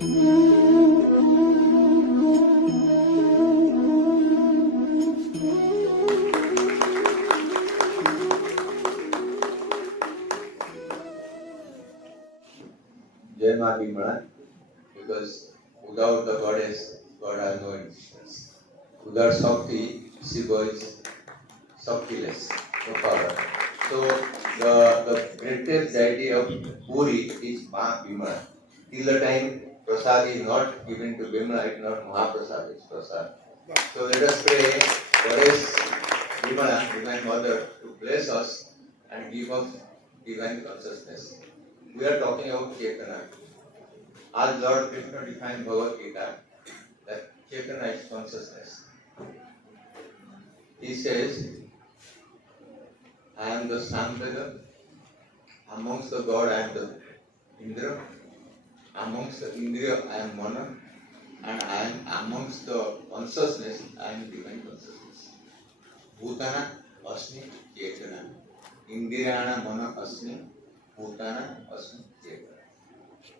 Jai Ma Bhimala, because without the goddess, God has no existence. Without Shakti, Shiva is Shaktiless, no power. So the greatest deity of Puri is Ma Bhimala. Till the time Prasad is not given to Bhimala, it is not Mahaprasad, it's Prasad. So let us pray Goddess Bhimala, Divine Mother, to bless us and give us divine consciousness. We are talking about Chaitanya. As Lord Krishna defined Bhagavad Gita, that Chaitanya is consciousness. He says, I am the Samveda, amongst the God I am the Indra, amongst the Indriya I am Mana, and I am amongst the consciousness I am divine consciousness. Bhutana Asmi Chaitanya. Indriyana Mana Asmi, Bhutana Asmi Chaitanya.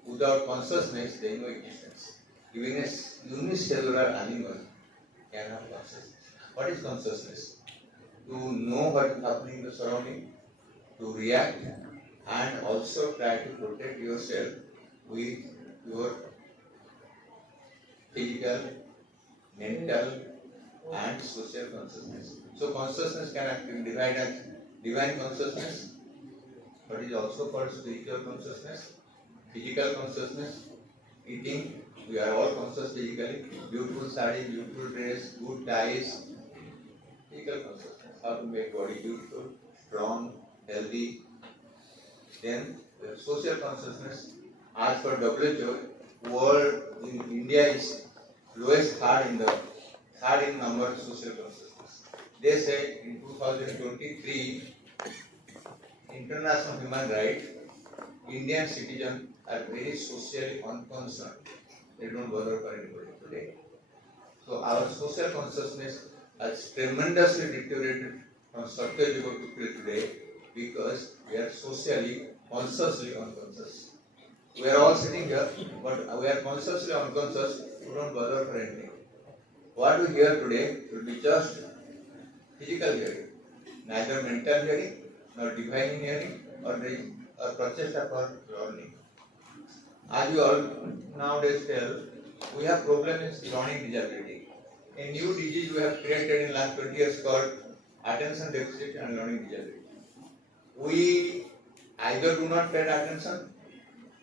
Without consciousness, there is no existence. Even a unicellular animal can have consciousness. What is consciousness? To know what is happening in the surrounding, to react, and also try to protect yourself with your physical, mental, and social consciousness. So consciousness can be divided as divine consciousness, but is also called spiritual consciousness. Physical consciousness, eating, we are all conscious physically, beautiful sari, beautiful dress, good ties. Physical consciousness, how to make body beautiful, strong, healthy. Then the social consciousness, as per WHO, world in India is lowest third in number social consciousness. They say in 2023, International Human Rights, Indian citizens are very socially unconcerned. They don't bother for anybody today. So our social consciousness has tremendously deteriorated from Satya Yuga to today because we are socially, consciously unconscious. We are all sitting here, but we are consciously unconscious. We don't bother for anything. What we hear today will be just physical hearing, neither mental hearing, nor divine hearing, or prachesta for learning. As you all nowadays tell, we have problems in learning disability. A new disease we have created in last 20 years called attention deficit and learning disability. We either do not pay attention,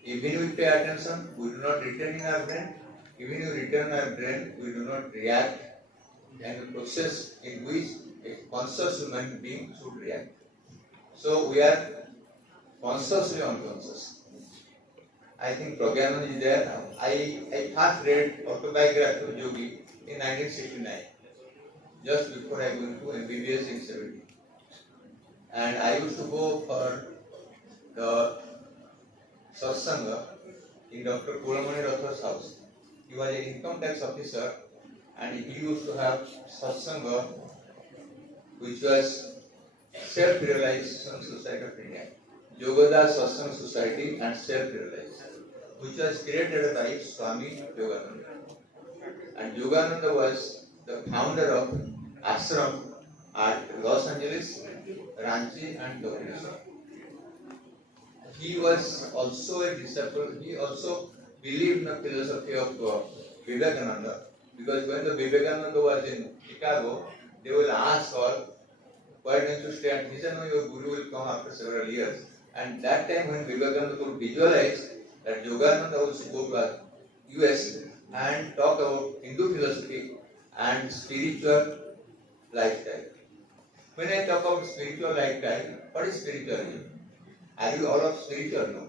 even we pay attention, we do not retain in our brain, even if we retain our brain, we do not react and the process in which a conscious human being should react. So we are consciously unconscious. I think Pragyanand is there. I first read autobiography of Yogi in 1969, just before I went to MBBS in 70. And I used to go for the satsanga in Dr. Kulamani Ratha's house. He was an income tax officer and he used to have satsanga which was Self-Realization Society of India. Yogoda Satsang Society and Self-Realization, which was created by Swami Yogananda. And Yogananda was the founder of ashram at Los Angeles, Ranchi and Dominica. He was also a disciple, he also believed in the philosophy of Vivekananda, because when the Vivekananda was in Chicago, they will ask all, why don't you stay? And he said, no, your guru will come after several years. And that time when Vivekananda could visualize that Yogananda also go to US and talk about Hindu philosophy and spiritual lifestyle. When I talk about spiritual lifestyle, what is spirituality? Are you all of spiritual? No.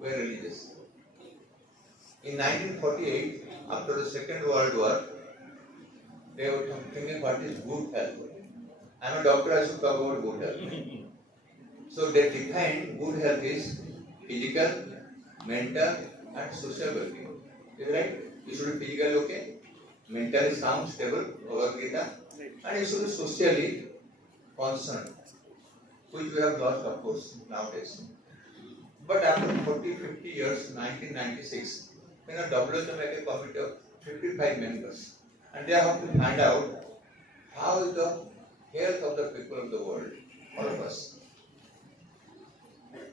We are religious. In 1948, after the Second World War, they were thinking what is good health. I am a doctor, I should talk about good health. So they defined good health is physical, mental and social well-being. Is it right? You should be physically okay, mentally sound, stable, Gita, and you should be socially concerned, which we have lost of course nowadays. But after 40-50 years, 1996, when a WHO make a committee of 55 members, and they have to find out how is the health of the people of the world, all of us.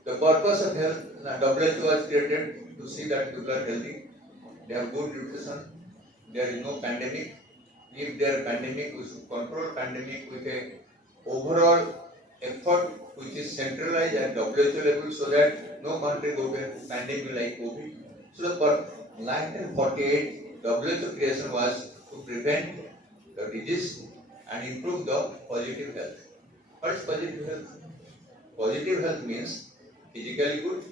The purpose of health, WHO was created to see that people are healthy, they have good nutrition, there is no pandemic. If there is pandemic, we should control pandemic with a overall effort which is centralized at WHO level so that no country go to a pandemic like COVID. So the 1948 WHO creation was to prevent the disease and improve the positive health. What is positive health? Positive health means physically good,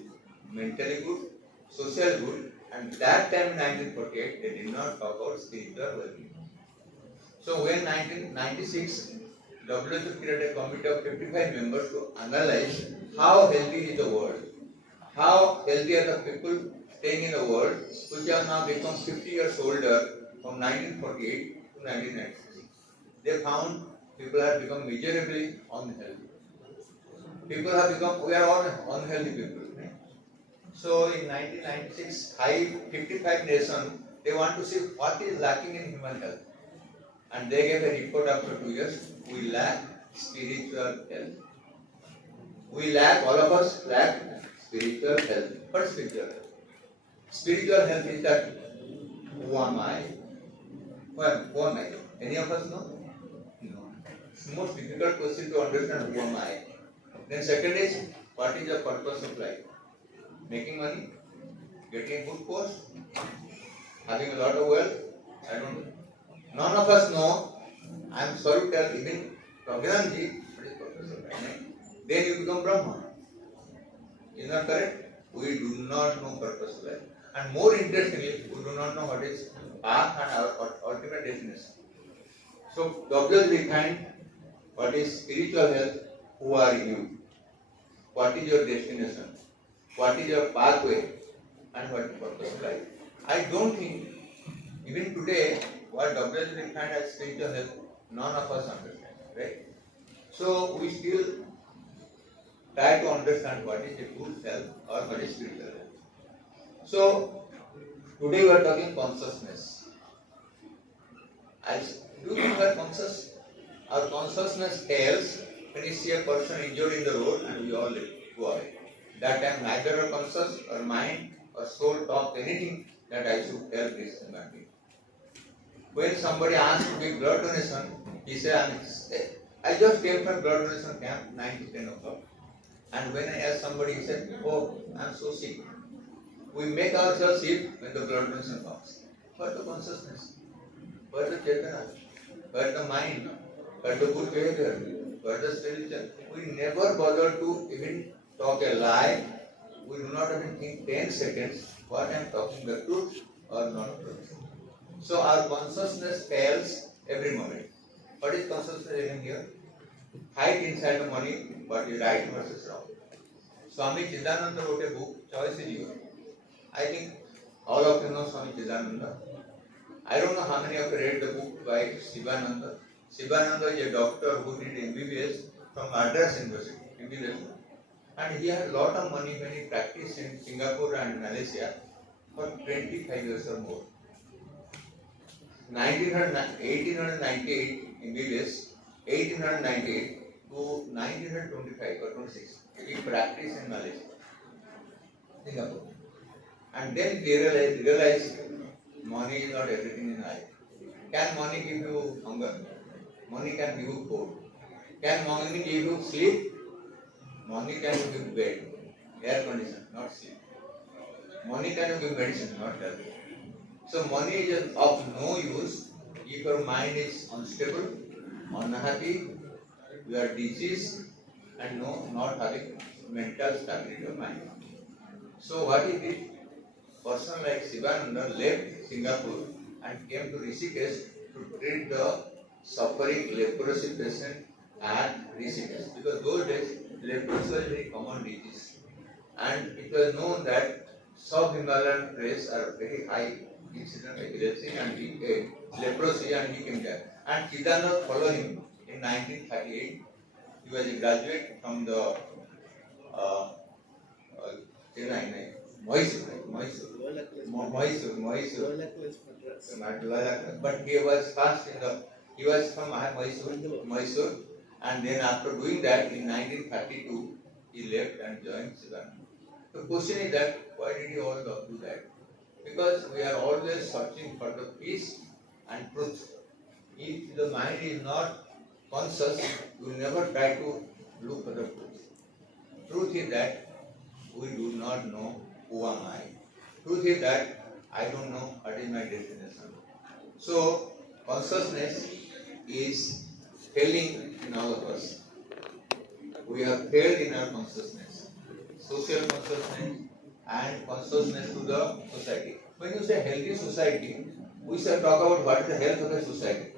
mentally good, socially good, and that time in 1948 they did not talk about spiritual well-being. So when 1996 WHO created a committee of 55 members to analyze how healthy is the world, how healthy are the people staying in the world which have now become 50 years older from 1948 to 1996. They found people have become miserably unhealthy. People have become, we are all unhealthy people. Right? So in 1996, 55 nations, they want to see what is lacking in human health. And they gave a report after 2 years, we lack spiritual health. We lack, all of us lack spiritual health. What is spiritual health? Spiritual health is that, who am I? Who am I? Any of us know? No. It's the most difficult question to understand, who am I? Then second is, what is the purpose of life? Making money? Getting a good post? Having a lot of wealth? I don't know. None of us know. I am sorry to tell, even Pragyanji, what is purpose of life? Then you become Brahma. Is not correct? We do not know purpose of life. And more interestingly, we do not know what is path and our ultimate destination. So, WHO defined what is spiritual health, who are you? What is your destination? What is your pathway? And what is the purpose of life? I don't think, even today, what WHO defined as spiritual health, none of us understand, right? So we still try to understand what is the true self or what is spiritual health. So today we are talking consciousness. Do you think we are conscious? Our consciousness fails when you see a person injured in the road and we all go away. That time neither our conscious or mind or soul talk anything that I should help this human being. When somebody asks to give blood donation, he says, I just came from blood donation camp 9 to 10 o'clock. And when I ask somebody, he said, oh, I am so sick. We make ourselves sick when the blood donation comes. But the consciousness, but the chetana, but the mind, but the good behavior, but the spiritual. We never bother to even talk a lie. We do not even think 10 seconds what I am talking, the truth or not truth. So our consciousness fails every moment. What is consciousness in here? Hide inside the money, what is right versus wrong. Swami Chidananda wrote a book, Choice is Yours. I think all of you know Swami Chidananda. I don't know how many of you read the book by Sivananda. Sivananda is a doctor who did MBBS from Madras University, MBBS. And he had a lot of money when he practiced in Singapore and Malaysia for 25 years or more. 1898 MBBS, 1898 to 1925 or 26, he practiced in Malaysia, Singapore. And then he realized money is not everything in life. Can money give you hunger? Money can give you food. Can money give you sleep? Money can give you bed, air condition, not sleep. Money can give medicine, not health. So money is of no use if your mind is unstable, unhappy, you are diseased and not having mental stability of mind. So what he did, person like Sivananda left Singapore and came to Rishikesh to treat the suffering leprosy patient at Rishikesh. Because those days leprosy was a very common disease. And it was known that sub-Himalayan race are very high incident epilepsy and leprosy, and he came there. And Chidananda followed him in 1938. He was a graduate from the Mysore Mysore. But he was first he was from Mysore, and then after doing that in 1932, he left and joined Sivan. The question is that why did he all do that? Because we are always searching for the peace and truth. If the mind is not conscious, you will never try to look for the truth. Truth is that we do not know who am I. Truth is that I don't know what is my destination. So consciousness is failing in all of us. We have failed in our consciousness, social consciousness and consciousness to the society. When you say healthy society, we shall talk about what is the health of a society.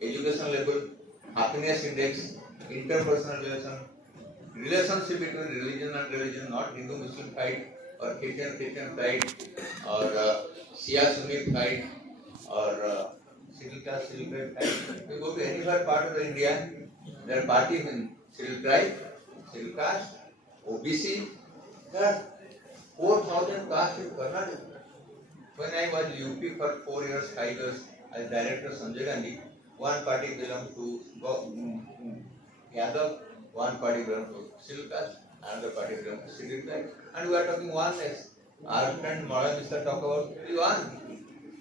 Education level, happiness index, interpersonal relationship between religion and religion, not Hindu-Muslim fight or Christian fight or Shia-Sunni fight or Civil class fight. You go to any part of India, there are parties in Civil tribe, Civil caste, OBC. There are 4,000 castes in Karnataka. When I was UP for 4 years, 5 years as director Sanjay Gandhi, one party belonged to Yadav, one party belonged to Civil caste, another party belonged to Civil tribe. And we are talking oneness. Our friend Mara Mr. talk about one.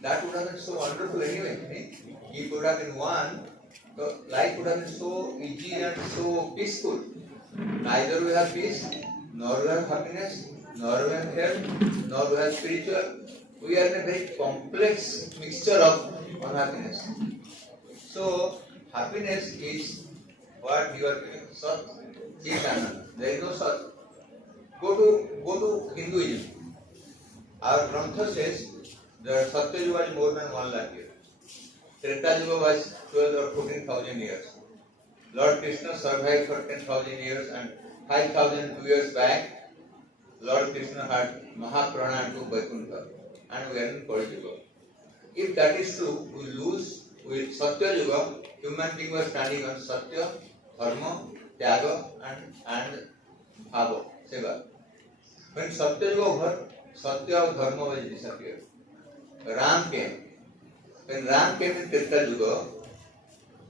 That would have been so wonderful anyway. If it would have been one, the life would have been so easy and so peaceful. Neither we have peace, nor we have happiness, nor we have health, nor we have spiritual. We are in a very complex mixture of unhappiness. So, happiness is what you are feeling. Sat, Chit, Anand. There is no Sat. Go to Hinduism. Our Grantha says that Satya Yuga is more than 1 lakh years. Treta Yuga was 12 or 14,000 years. Lord Krishna survived for 10,000 years, and 5,002 years back, Lord Krishna had Mahaprana to Vaikuntha, and we are in Kali Yuga. If that is true, we lose with Satya Yuga. Human beings were standing on Satya, Dharma, Tyaga, and Bhava, Seva. When Satya Yuga over, Satya Dharma was disappeared. Ram came. When Ram came in Treta Yuga,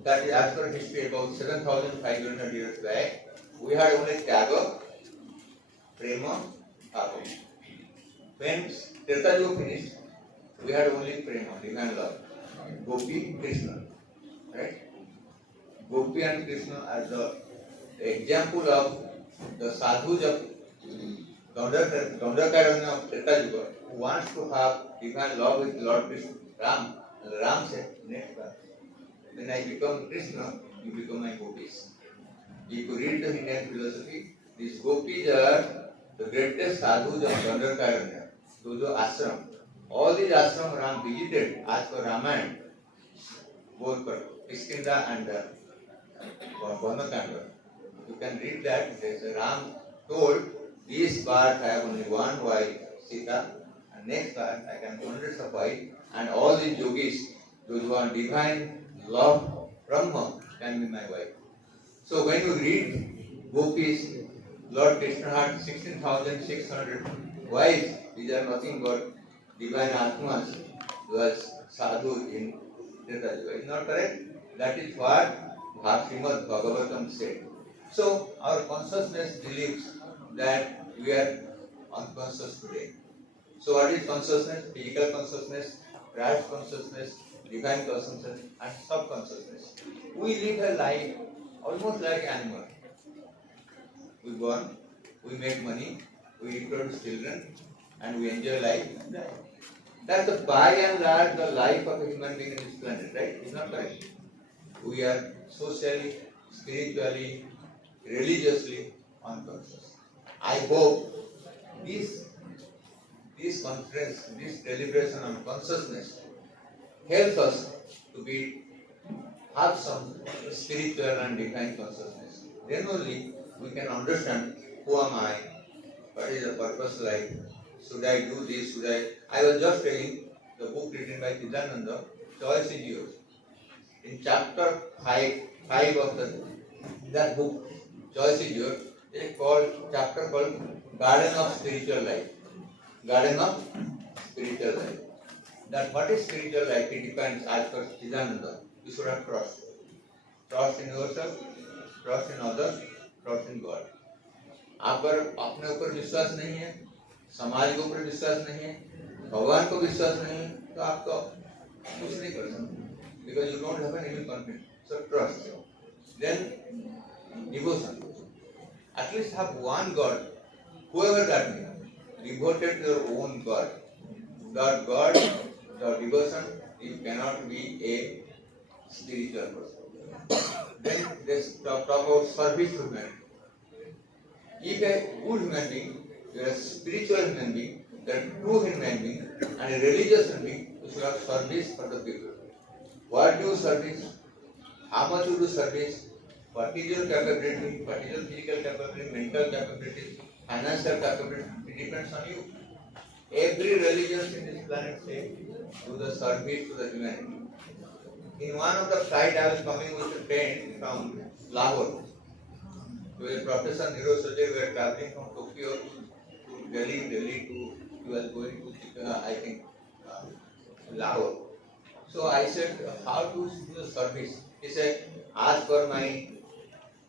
that is as per history about 7,500 years back, we had only Tyaga, Prema, Bhava. When Treta Yuga finished, we had only Prema, divine love, Gopi, Krishna, right? Gopi and Krishna as the example of the sadhus of Dandakaranya of Treta Yuga, who wants to have divine love with Lord Krishna, Ram. And Ram said, next time, when I become Krishna, you become my gopis. If you read the Indian philosophy, these gopis are the greatest sadhus of Dandakaranya, those are ashram. All these ashram Ram visited as per Ramayana, both for Kiskinda and Banakanda. You can read that. Ram told, this part I have only one wife, Sita, and next part I can hundreds of wives, and all these yogis, those who are divine love, Brahma, can be my wife. So when you read gopis, Lord Krishna had 16,600 wives. These are nothing but divine Atmas, was sadhu in Treta Yuga. Is not correct? That is what Srimad Bhagavatam said. So our consciousness believes that we are unconscious today. So what is consciousness? Physical consciousness, Christ consciousness, divine consciousness, and subconsciousness. We live a life almost like animal. We born, we make money, we reproduce children, and we enjoy life. That's the by and large the life of a human being on this planet, right? Is not correct? We are socially, spiritually, religiously unconscious. I hope this conference, this deliberation on consciousness helps us to have some spiritual and divine consciousness. Then only we can understand who am I, what is the purpose of life, should I do this, I was just reading the book written by Siddhananda, Choice is Yours. In chapter 5 of that book, Choice is Yours, there is chapter called Garden of Spiritual Life. Garden of Spiritual Life. that what is spiritual life, it depends as per Chidananda. You should have trust. Trust in yourself, trust in others, trust in God. अगर अपने ऊपर विश्वास नहीं है, समाज के ऊपर विश्वास नहीं है, भगवान को विश्वास नहीं है, तो आप तो कुछ नहीं कर सकते. Because you don't have any confidence. So trust. Then devotion. At least have one God, whoever that may be. Devoted to your own God. Without God, without devotion, you cannot be a spiritual person. Then let's talk about service to humanity. If a good human being, you are a spiritual human being, you are a true human being, and a religious human being, you should have service for the people. What do you service? How much you do service? What is your capability? What is your physical capability, mental capability, financial capability? It depends on you. Every religion in this planet says, do the service to the humanity. In one of the flight, I was coming with a train from Lahore. To a professor neurosurgeon, we were traveling from Tokyo to Delhi to, he was going to, I think, Lahore. So I said, how to do the service? He said, as per my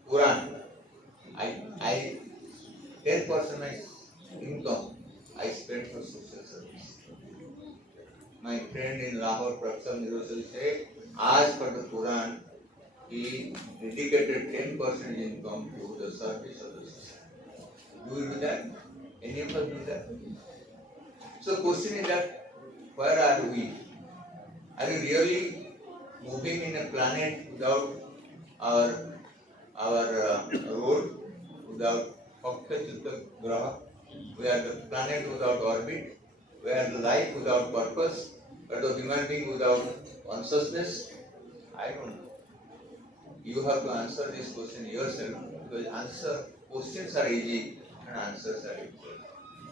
Quran, I 10% my income I spent for social service. My friend in Lahore, Professor Nirosal, said, as per the Quran, he dedicated 10% income to the service of the society. Do you do that? Any of us do that? So question is that, where are we? Are we really moving in a planet without our road, without Bhakta Graha? We are the planet without orbit. We are the life without purpose. We are the human being without consciousness. I don't know. You have to answer this question yourself, because questions are easy and answers are difficult.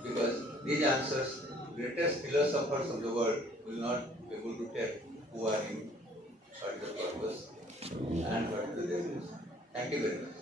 Because these answers, greatest philosophers of the world will not be able to tell who are you, what is the purpose, and what is the definition. Thank you very much.